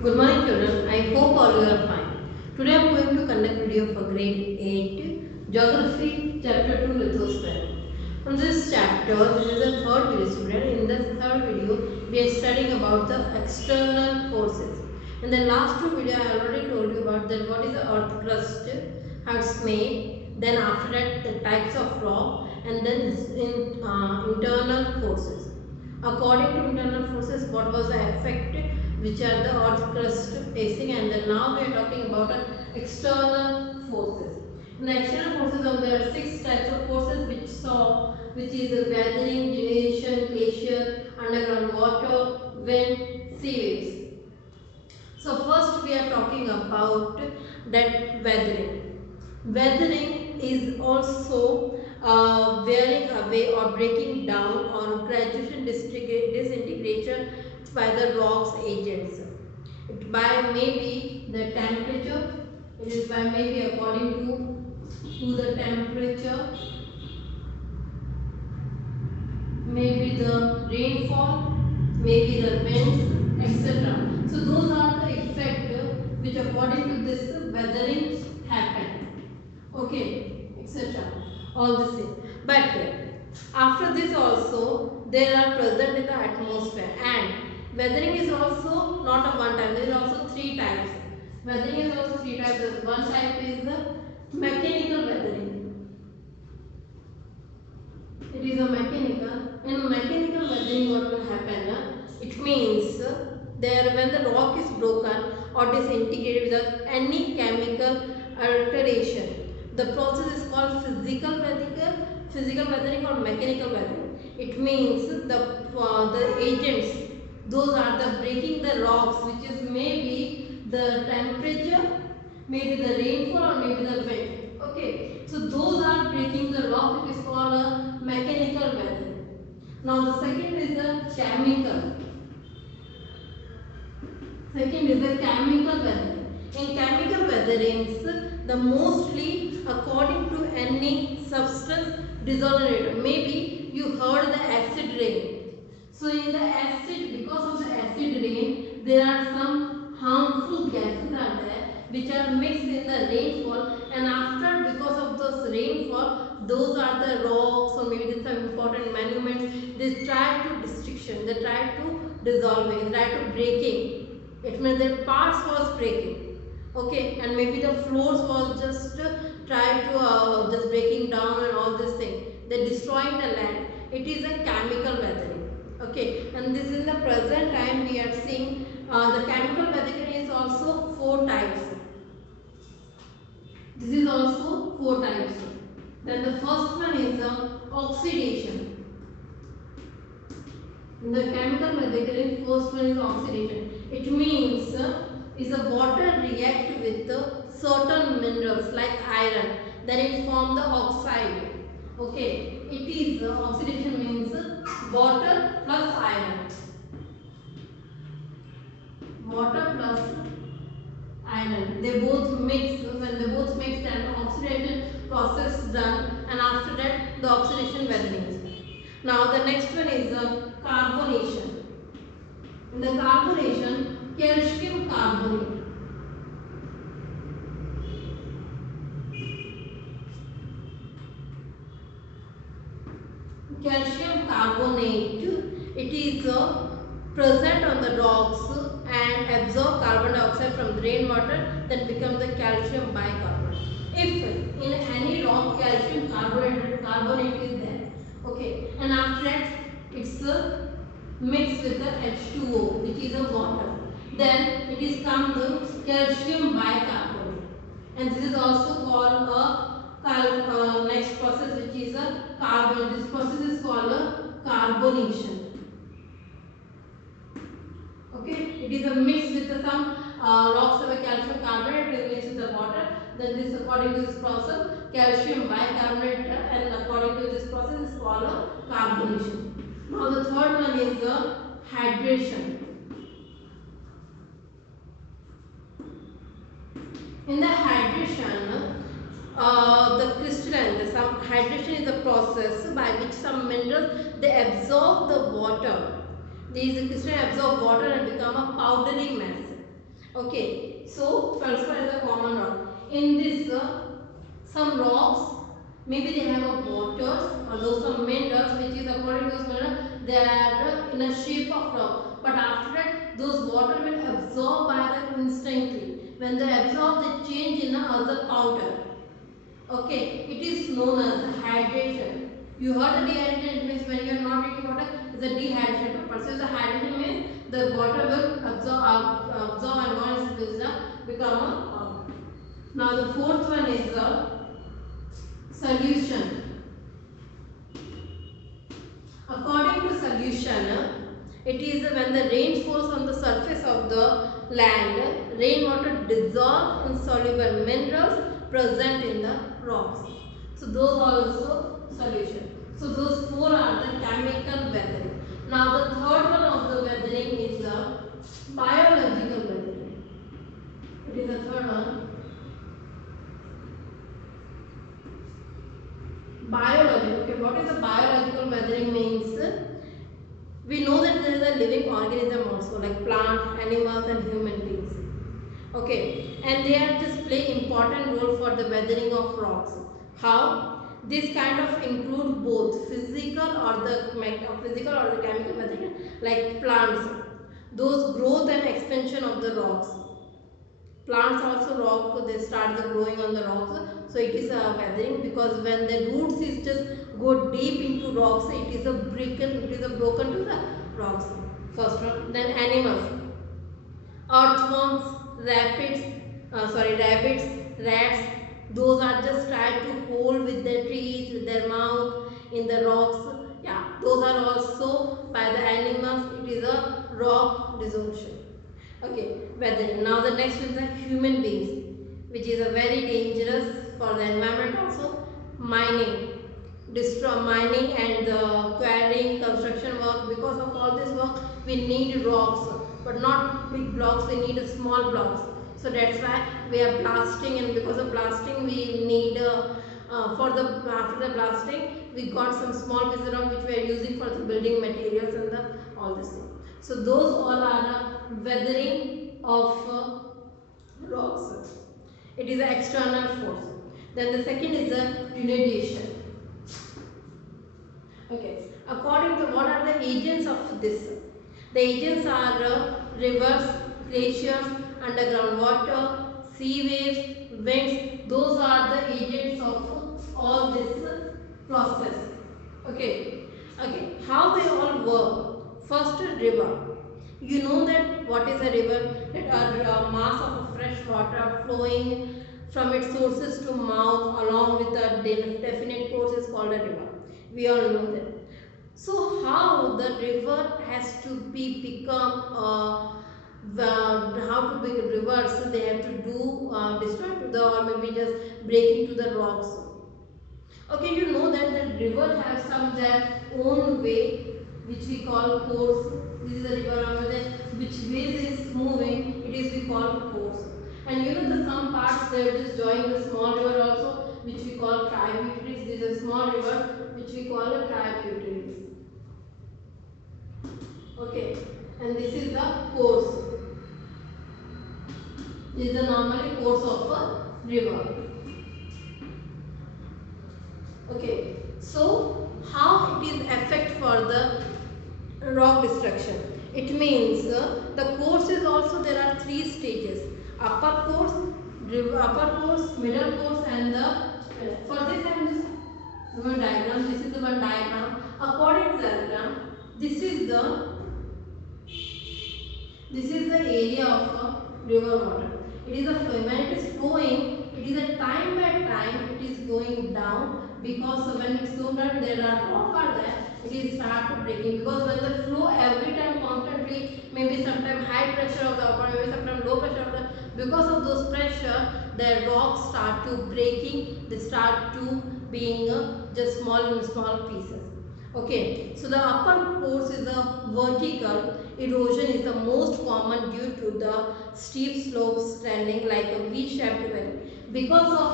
Good morning children, I hope all you are fine. Today I am going to conduct video for grade 8 Geography chapter 2 Lithosphere. From this chapter, this is the third video student. In this third video, we are studying about the external forces. In the last two videos, I already told you about that what is the earth crust, how it's made, then after that the types of rock, and then internal forces. According to internal forces, what was the effect which are the earth crust facing, and then now we are talking about external forces. In the external forces, there are six types of forces which is weathering, denudation, glacier, underground water, wind, sea waves. So first we are talking about that weathering. Weathering is also wearing away or breaking down or graduation disintegration by the rocks agents. It by maybe the temperature. It is by maybe according to the temperature, maybe the rainfall, maybe the winds, etc. So those are the effects which according to this weathering happen. Okay, etc. All the same. But after this also there are present in the atmosphere, and weathering is also not a one time. There is also three types. Weathering is also three types. One type is the mechanical weathering. It is a mechanical. In mechanical weathering, what will happen? It means there when the rock is broken or disintegrated without any chemical alteration. The process is called physical weathering or mechanical weathering. It means the agents, those are the breaking the rocks, which is maybe the temperature, maybe the rainfall, or maybe the wind. Okay, so those are breaking the rock. It is called a mechanical weathering. Now the second is the chemical. Second is the chemical weathering. In chemical weatherings, the mostly according to any substance dissolved. Maybe you heard the acid rain. So in the acid, because of the acid rain, there are some harmful gases are there which are mixed in the rainfall, and after because of this rainfall, those are the rocks or maybe some important monuments. They try to destruction. They try to dissolving. They try to breaking. It means their parts was breaking. Okay, and maybe the floors was just try to just breaking down and all this thing. They destroying the land. It is a chemical weathering. Okay, and this in the present time we are seeing the chemical weathering is also four types. This is also four types. Then the first one is oxidation. In the chemical weathering, first one is oxidation. It means is the water react with certain minerals like iron, then it form the oxide. Okay, it is oxidation means water plus iron. Water plus iron. They both mix. When they both mix, then oxidation process done, and after that the oxidation weathering is done. Now the next one is carbonation. In the carbonation, calcium carbonate. Calcium carbonate, it is present on the rocks and absorb carbon dioxide from the rainwater, then become the calcium bicarbonate. If in any rock calcium carbonate is there, okay, and after that it's mixed with the H2O, which is a water, then it is come to calcium bicarbonate, and this is also called a next process, which is a carbon. This process is called a carbonation. Okay, it is a mix with some rocks of a calcium carbonate, it is mixed with the water. Then this, according to this process, calcium bicarbonate, and according to this process is called a carbonation. Now the third one is the hydration. In the hydration, the crystalline, some hydration is a process by which some minerals they absorb the water. These crystals absorb water and become a powdery mass. Okay, so feldspar is a common rock. In this, some rocks maybe they have a waters or those some minerals which is according to this mineral they are in a shape of rock. But after that, those water will absorb by the instantly. When they absorb, they change in another powder. Okay, it is known as hydration. You heard the dehydration, it means when you are not drinking water, it's a dehydration process. The hydration means the water will absorb and once it will become a powder. Now the fourth one is the solution. According to solution, it is when the rain falls on the surface of the land, rainwater dissolves in soluble minerals present in the rocks. So those are also solution. So those four are the chemical weathering. Now the third one of the weathering is the biological weathering. It is the third one. Biological. Okay, what is the biological weathering means? We know that there is a living organism also like plants, animals and human beings. Okay, and they are just play important role for the weathering of rocks. How? This kind of include both physical or the chemical weathering like plants. Those growth and expansion of the rocks. Plants also rock, they start the growing on the rocks. So it is a weathering because when the roots is just go deep into rocks, it is a broken to the rocks. First one, then animals, earthworms, rabbits, rats. Those are just try to hold with their trees, with their mouth in the rocks. Yeah, those are also by the animals. It is a rock dissolution. Okay, weathering. Now the next is the human beings, which is a very dangerous for the environment also. Mining, destroy mining and the quarrying, construction work. Because of all this work, we need rocks, but not big blocks. We need small blocks. So that's why we are blasting, and because of blasting, we need for the after the blasting, we got some small pieces of which we are using for the building materials and the all this thing. So those all are weathering of rocks. It is an external force. Then the second is the denudation. Okay. According to what are the agents of this? The agents are rivers, glaciers, underground water, sea waves, winds. Those are the agents of all this process. Okay. Okay. How they all work? First, river. You know that what is a river? That are mass of fresh water flowing from its sources to mouth along with a definite course is called a river. We all know that. So how the river has to be become how to be rivers? So they have to do destroy to the or maybe just break into the rocks. Okay, you know that the river has some their own way which we call course. This is the river over there. Which ways is moving, it is we call course. And you know the some parts they are just join the small river also which we call tributaries. This is a small river which we call a tributaries. Okay, and this is the course. This is the normally course of a river. Okay, so how it is effect for the rock destruction? It means the course is also there are three stages: upper course, middle course, and the for this I am just one diagram. This is the one diagram. According to the diagram, this is the area of a river water. It is a flow. When it is flowing, it is a time by time it is going down because when it's going down there are rock are there. It is start breaking because when the flow every time constantly maybe sometimes high pressure of the upper maybe sometimes low pressure of the because of those pressure the rocks start to breaking. They start to being just small pieces. Okay, so the upper course is the vertical erosion is the most common due to the steep slopes trending like a V-shaped valley. Because of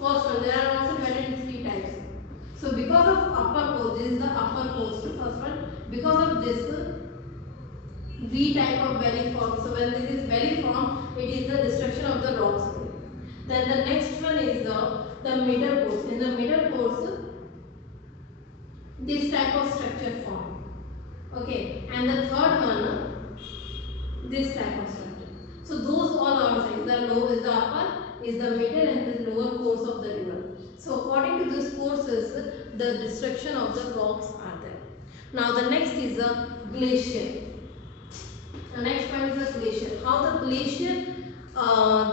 first one, there are also divided in three types. So because of upper course, this is the upper course. First one, because of this, V type of valley form. So when this is valley form, it is the destruction of the rocks. Then the next one is the middle course. In the middle course, this type of structure form. Okay, and the third one, this type of structure. So those all are sides. The low is the upper, is the middle, and the lower course of the river. So according to these courses, the destruction of the rocks are there. Now the next is a glacier. The next point is the glacier. How the glacier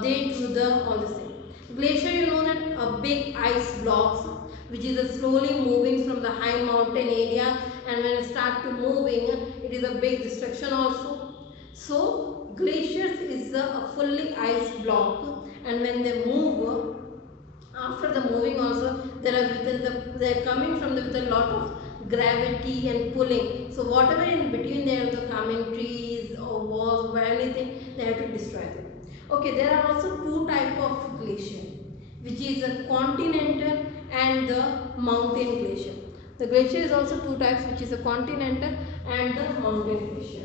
they do the all this thing. Glacier, you know that a big ice blocks which is a slowly moving from the high mountain area, and when it start to moving, it is a big destruction also. So glaciers is a fully ice block, and when they move, after the moving also they are coming from with a lot of gravity and pulling. So whatever in between they are the coming trees or walls or anything, they have to destroy them. Okay, there are also two type of glacier, which is a continental and the mountain glacier. The glacier is also two types, which is a continental and the mountain glacier.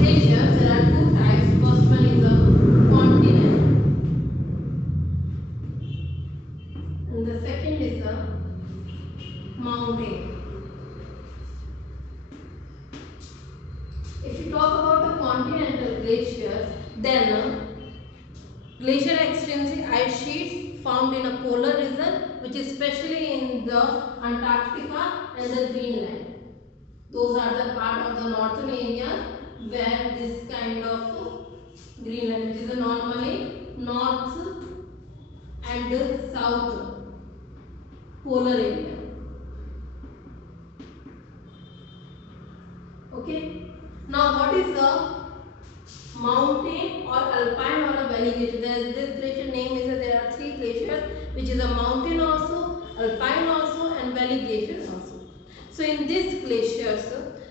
Glaciers, there are two types. First one is a continental, and the second is a mountain. If you talk about the continental glaciers, then glacier extensive ice sheets found in a polar region, which is especially in the Antarctica and the Greenland. Those are the part of the northern area where this kind of Greenland, which is normally north and south polar area. Okay. Now what is the mountain or alpine or a valley glacier? This glacier name is that there are three glaciers, which is a mountain also, alpine also, and valley glaciers also. So in these glaciers,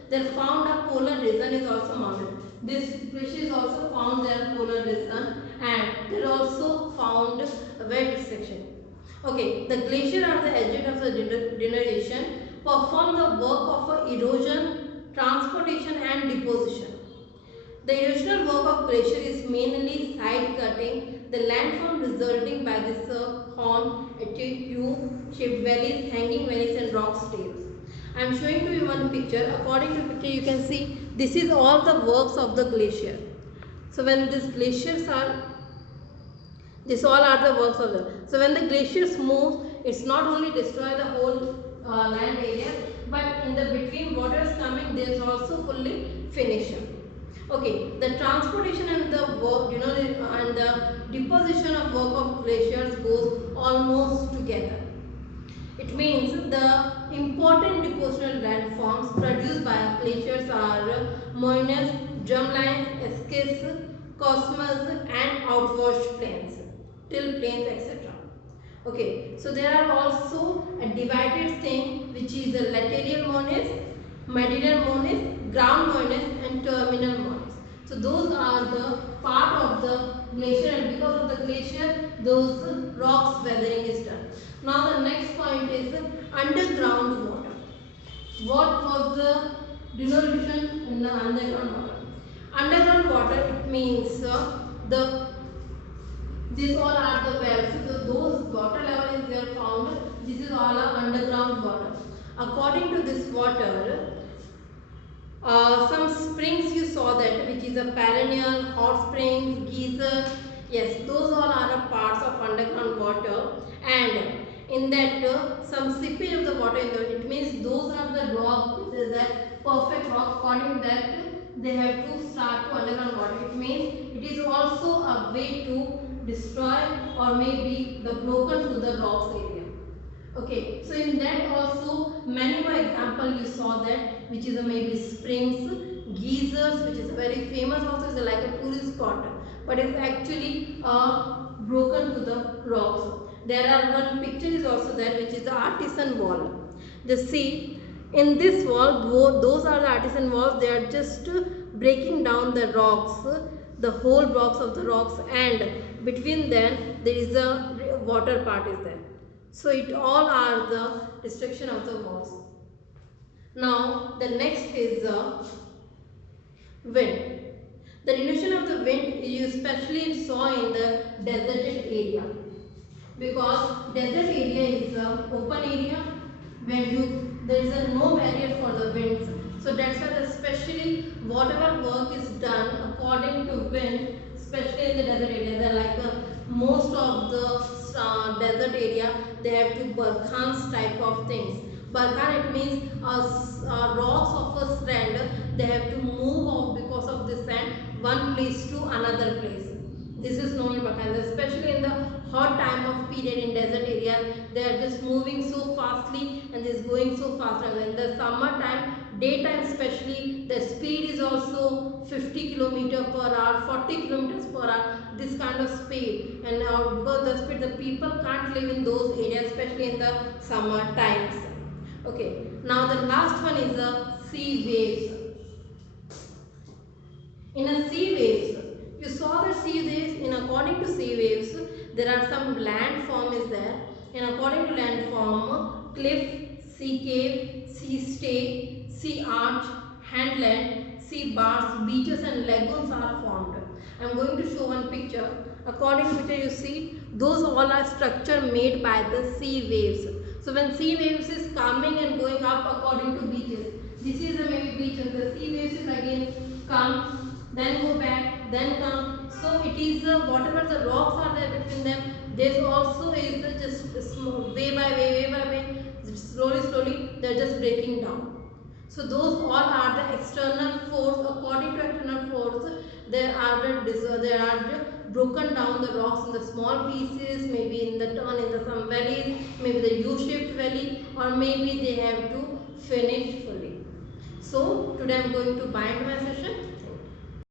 they are found a polar region is also mountain. This glacier is also found their polar region, and they are also found a wet section. Okay, the glacier are the agent of the degeneration, perform the work of erosion, transportation and deposition. The erosional work of glacier is mainly side cutting the landform resulting by this horn, tube-shaped valleys, hanging valleys and rock stairs. I am showing to you one picture. According to the picture, you can see this is all the works of the glacier. So when these glaciers are, this all are the works of the. So when the glaciers move, it's not only destroy the whole land area, but in the between water is coming, there is also fully finished. Okay, the transportation and the work, and the deposition of work of glaciers goes almost together. It means the important depositional landforms produced by glaciers are moraines, drumlines, escapes, chasms, and outwash plains, till plains, etc. Okay, so there are also a divided thing, which is the lateral moraines, medial moraines, ground moraines, and terminal moraines. So those are the part of the glacier, and because of the glacier, those rocks weathering is done. Now the next point is underground water. What was the denotation in the underground water? Underground water, it means these all are the wells. So those water level is there found. This is all are underground water. According to this water, some springs you saw that, which is a perennial, hot springs, geyser. Yes, those all are a parts of underground water, and in that some seepage of the water in the, it means those are the rock, this is that perfect rock. According to that, they have to start to underground water. It means it is also a way to destroy or maybe the broken to the rocks area. Okay, so in that also many more example you saw that, which is a maybe springs, geysers, which is very famous also, is like a tourist spot, but it's actually broken to the rocks. There are one picture is also there, which is the artisan wall. Just see, in this wall, those are the artisan walls. They are just breaking down the rocks the whole blocks of the rocks, and between them there is a water part is there. So it all are the destruction of the walls. Now the next is the wind. The reduction of the wind you especially saw in the deserted area, because desert area is a open area where there is no barrier for the winds. So that's why especially whatever work is done according to wind, especially in the desert area, they like most of the desert area they have to barkhans type of things. Barkhan, it means rocks of a strand, they have to move off because of the sand one place to another place. This is known as barkhan, especially in the hot time of period in desert area. They are just moving so fastly and is going so fast. And in the summer time, daytime especially, the speed is also 50 km per hour, 40 kilometers per hour, this kind of speed. And because the speed, the people can't live in those areas, especially in the summer times. Okay, now the last one is the sea waves. In a sea waves, you saw the sea waves. In according to sea waves, there are some landform is there. And according to landform, cliff, sea cave, sea stay, sea arch, handland, sea bars, beaches and lagoons are formed. I am going to show one picture. According to picture you see, those all are structure made by the sea waves. So when sea waves is coming and going up according to beaches, this is a maybe beach and the sea waves is again come, then go back, then come. So it is whatever the rocks are there between them, there also is just small, way by way, slowly they are just breaking down. So those all are the external force. According to external force, there are the broken down the rocks in the small pieces, maybe in the turn in the some valleys, maybe the U-shaped valley, or maybe they have to finish fully. So today I am going to bind my session.